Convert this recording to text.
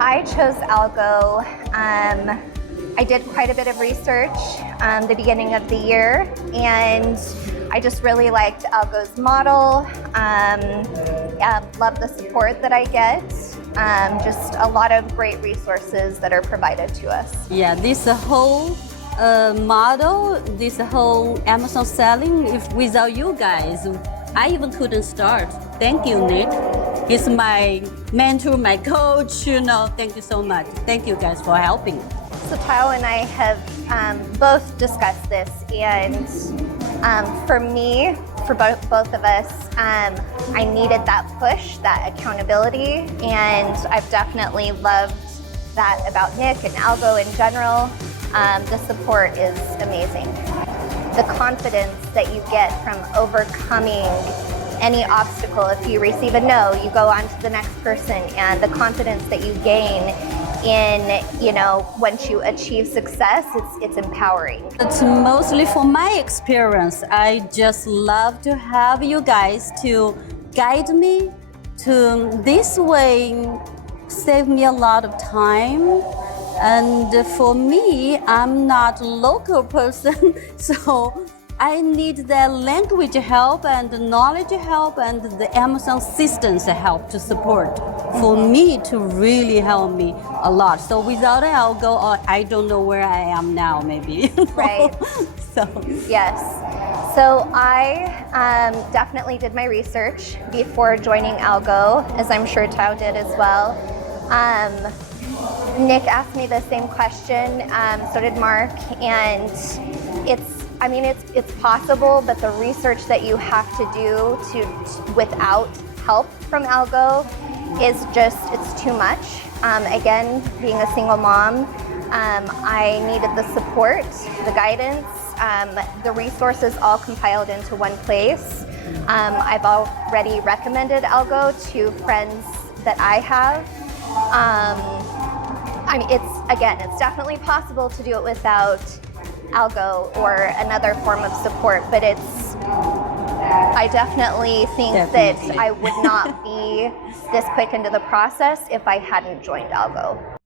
I chose ALGO. I did quite a bit of research the beginning of the year, and I just really liked ALGO's model. Love the support that I get. Just a lot of great resources that are provided to us. Yeah, this whole model, this whole Amazon selling, if without you guys, I even couldn't start. Thank you, Nick. He's my mentor, my coach, thank you so much. Thank you guys for helping. So Tao and I have both discussed this, and for me, for both of us, I needed that push, that accountability, and I've definitely loved that about Nick and ALGO in general. The support is amazing. The confidence that you get from overcoming any obstacle. If you receive a no, you go on to the next person, and the confidence that you gain in, once you achieve success, it's empowering. It's mostly from my experience. I just love to have you guys to guide me to this way, save me a lot of time. And for me, I'm not a local person, so I need that language help and the knowledge help and the Amazon systems help to support for me to really help me a lot. So without ALGO, I don't know where I am now, maybe. Right. Yes. So I definitely did my research before joining ALGO, as I'm sure Tao did as well. Nick asked me the same question, so did Mark, and it's possible, but the research that you have to do without help from ALGO is it's too much. Again, being a single mom, I needed the support, the guidance, the resources all compiled into one place. I've already recommended ALGO to friends that I have. It's definitely possible to do it without ALGO or another form of support, but I definitely think that I would not be this quick into the process if I hadn't joined ALGO.